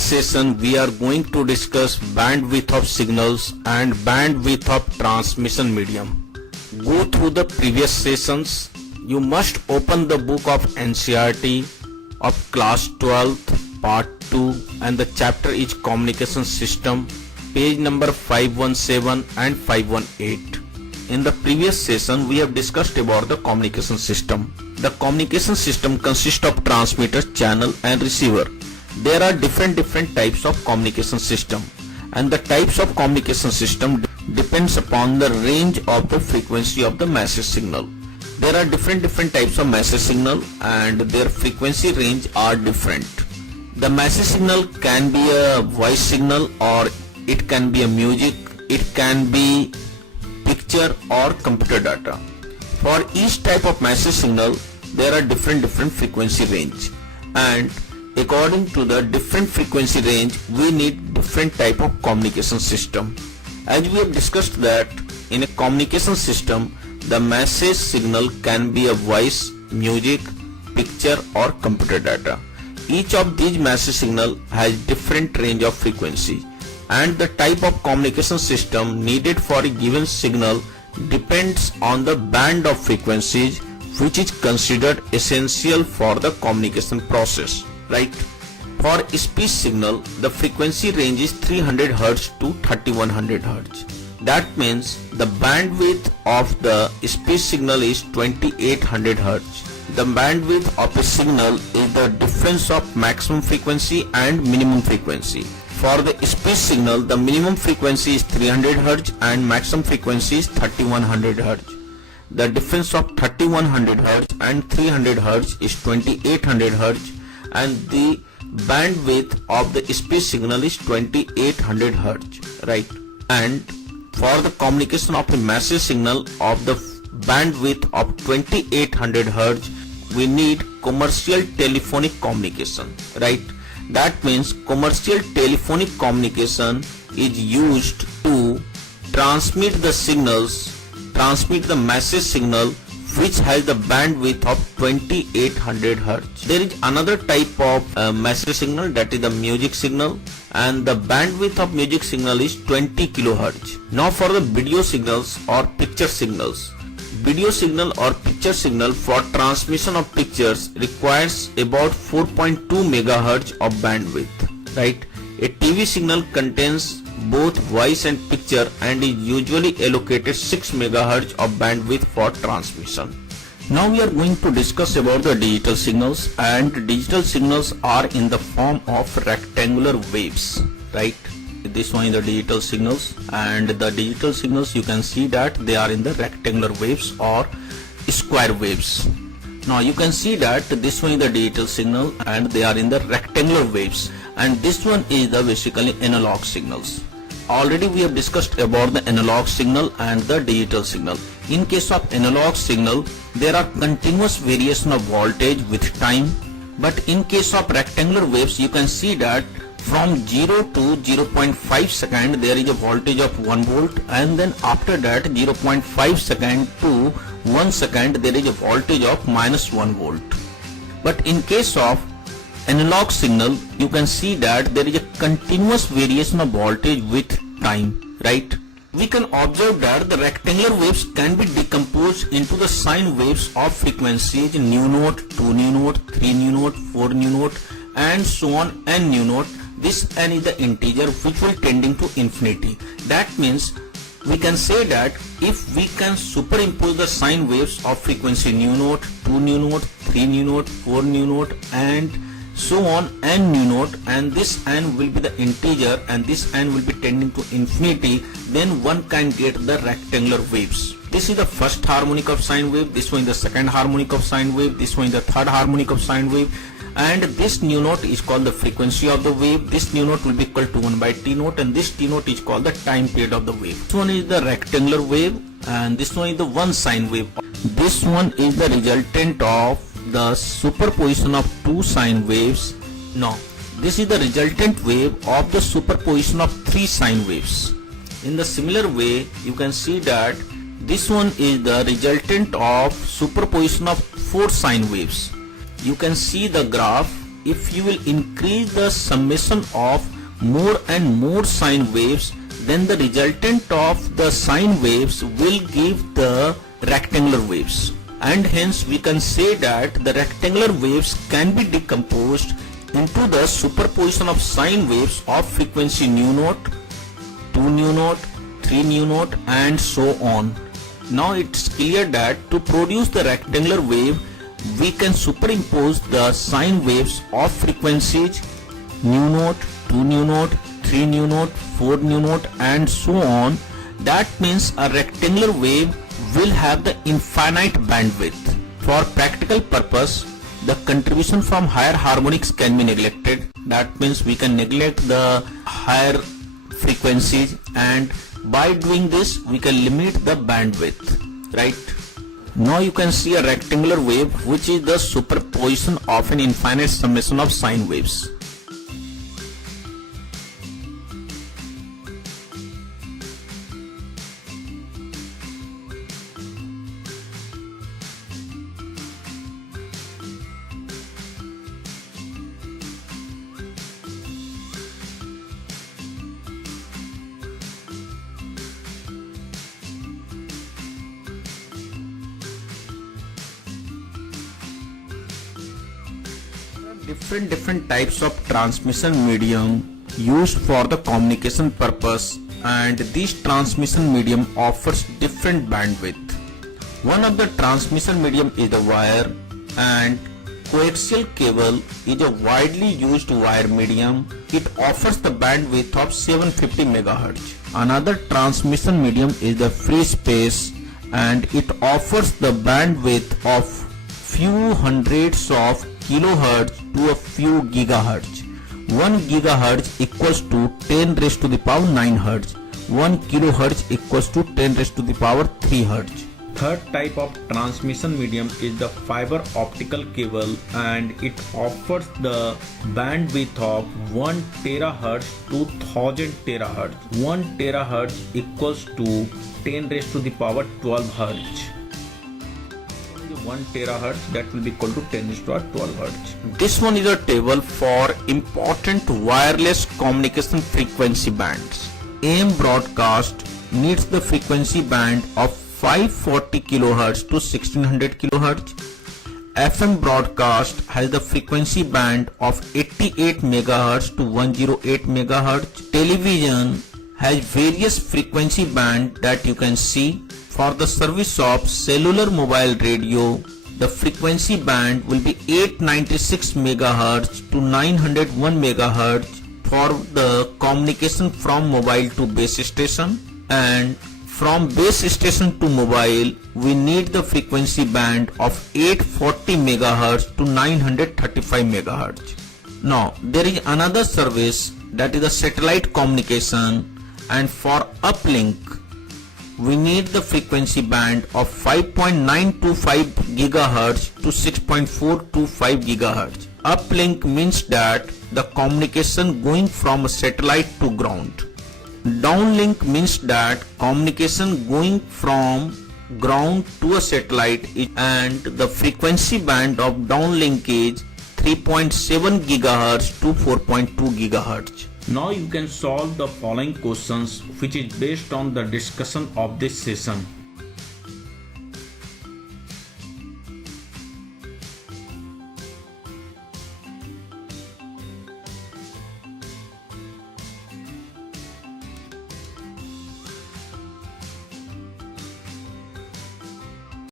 this session we are going to discuss bandwidth of signals and bandwidth of transmission medium. Go through the previous sessions. You must open the book of NCERT of class 12th part 2 and the chapter is communication system, page number 517 and 518. In the previous session we have discussed about the communication system. The communication system consists of transmitter, channel and receiver. There are different types of communication system, and the types of communication system depends upon the range of the frequency of the message signal. There are different types of message signal and their frequency range are different. The message signal can be a voice signal, or it can be a music, it can be picture or computer data. For each type of message signal there are different frequency range, and according to the different frequency range we need different type of communication system. As we have discussed that in a communication system the message signal can be a voice, music, picture or computer data. Each of these message signal has different range of frequency, and the type of communication system needed for a given signal depends on the band of frequencies which is considered essential for the communication process, right? For speech signal the frequency range is 300 Hz to 3100 Hz. That means the bandwidth of the speech signal is 2800 Hz. The bandwidth of a signal is the difference of maximum frequency and minimum frequency. For the speech signal the minimum frequency is 300 Hz and maximum frequency is 3100 Hz. The difference of 3100 Hz and 300 Hz is 2800 Hz, and the bandwidth of the speech signal is 2800 Hz, right? And for the communication of a message signal of the bandwidth of 2800 Hz, we need commercial telephonic communication, right? That means commercial telephonic communication is used to transmit the message signal which has the bandwidth of 2800 Hz. There is another type of message signal, that is the music signal, and the bandwidth of music signal is 20 kHz. Now for the video signals or picture signals. Video signal or picture signal for transmission of pictures requires about 4.2 MHz of bandwidth, right? A TV signal contains both voice and picture and is usually allocated 6 MHz of bandwidth for transmission. Now we are going to discuss about the digital signals, and digital signals are in the form of rectangular waves, right? This one is the digital signals, and the digital signals you can see that they are in the rectangular waves or square waves. Now you can see that this one is the digital signal and they are in the rectangular waves, and this one is the basically analog signals. Already we have discussed about the analog signal and the digital signal. In case of analog signal there are continuous variation of voltage with time, but in case of rectangular waves you can see that from 0 to 0.5 second there is a voltage of 1 volt, and then after that 0.5 second to 1 second there is a voltage of -1 volt. But in case of analog signal you can see that there is a continuous variation of voltage with time, right? We can observe that the rectangular waves can be decomposed into the sine waves of frequencies nu naught, 2 nu naught, 3 nu naught, 4 nu naught and so on n nu naught. This n is the integer which will tending to infinity. That means we can say that if we can superimpose the sine waves of frequency nu naught, 2 nu naught, 3 nu naught, 4 nu naught and so on n nu naught, and this n will be the integer and this n will be tending to infinity, then one can get the rectangular waves. This is the first harmonic of sine wave, this one is the second harmonic of sine wave, this one is the third harmonic of sine wave, and this nu naught is called the frequency of the wave. This nu naught will be equal to 1 by t naught, and this t naught is called the time period of the wave. This one is the rectangular wave and this one is the one sine wave. This one is the resultant of the superposition of two sine waves. Now this is the resultant wave of the superposition of three sine waves. In the similar way you can see that this one is the resultant of superposition of four sine waves. You can see the graph if you will increase the summation of more and more sine waves, then the resultant of the sine waves will give the rectangular waves. And hence we can say that the rectangular waves can be decomposed into the superposition of sine waves of frequency nu naught, 2 nu naught, 3 nu naught and so on. Now it's clear that to produce the rectangular wave, we can superimpose the sine waves of frequencies nu naught, 2 nu naught, 3 nu naught, 4 nu naught and so on. That means a rectangular wave will have the infinite bandwidth. For practical purpose, the contribution from higher harmonics can be neglected. That means we can neglect the higher frequencies, and by doing this we can limit the bandwidth, right? Now you can see a rectangular wave which is the superposition of an infinite summation of sine waves. Different types of transmission medium used for the communication purpose, and this transmission medium offers different bandwidth. One of the transmission medium is the wire, and coaxial cable is a widely used wire medium. It offers the bandwidth of 750 MHz. Another transmission medium is the free space, and it offers the bandwidth of few hundreds of kilohertz to a few gigahertz. 1 gigahertz equals to 10 raised to the power 9 hertz. 1 kilohertz equals to 10 raised to the power 3 hertz. Third type of transmission medium is the fiber optical cable, and it offers the bandwidth of 1 terahertz to 1000 terahertz. 1 terahertz equals to 10 raised to the power 12 hertz. 1 terahertz, that will be equal to 10 raised to 12 hertz. This one is a table for important wireless communication frequency bands. AM broadcast needs the frequency band of 540 kHz to 1600 kHz. FM broadcast has the frequency band of 88 MHz to 108 MHz. Television has various frequency band that you can see. For the service of cellular mobile radio, the frequency band will be 896 MHz to 901 MHz for the communication from mobile to base station, and from base station to mobile we need the frequency band of 840 MHz to 935 MHz. Now there is another service, that is the satellite communication, and for uplink we need the frequency band of 5.925 GHz to 6.425 GHz. Uplink means that the communication going from a satellite to ground. Downlink means that communication going from ground to a satellite, and the frequency band of downlink is 3.7 GHz to 4.2 GHz. Now you can solve the following questions which is based on the discussion of this session.